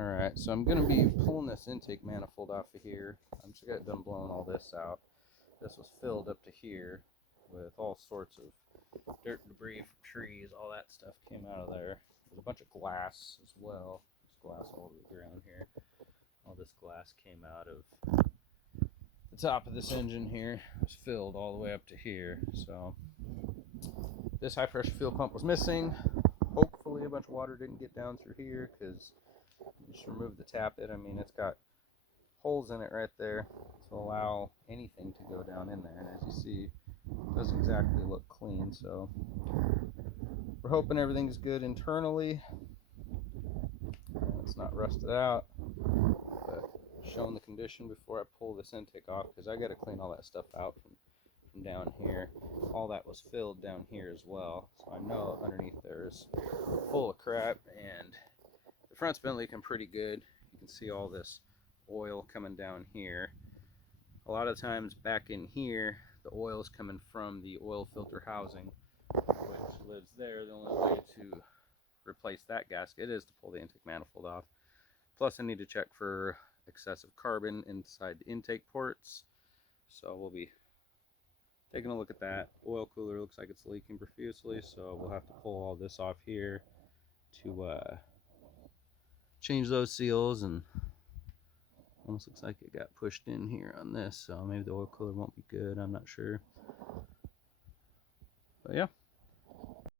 Alright, so I'm going to be pulling this intake manifold off of here. I'm just got done blowing all this out. This was filled up to here with all sorts of dirt, debris from trees, all that stuff came out of there. There's a bunch of glass as well. There's glass all over the ground here. All this glass came out of the top of this engine here. It was filled all the way up to here. So this high pressure fuel pump was missing. Hopefully a bunch of water didn't get down through here, because you just remove the tappet. I mean, it's got holes in it right there to allow anything to go down in there, and as you see, it doesn't exactly look clean. So we're hoping everything's good internally and it's not rusted out, but showing the condition before I pull this intake off, because I got to clean all that stuff out from down here. All that was filled down here as well, so I know underneath there is full of crap, and the front's been leaking pretty good. You can see all this oil coming down here. A lot of times back in here, the oil is coming from the oil filter housing, which lives there. The only way to replace that gasket is to pull the intake manifold off. Plus I need to check for excessive carbon inside the intake ports, so we'll be taking a look at that. Oil cooler looks like it's leaking profusely, so we'll have to pull all this off here to change those seals, and almost looks like it got pushed in here on this, so maybe the oil cooler won't be good, I'm not sure. But yeah,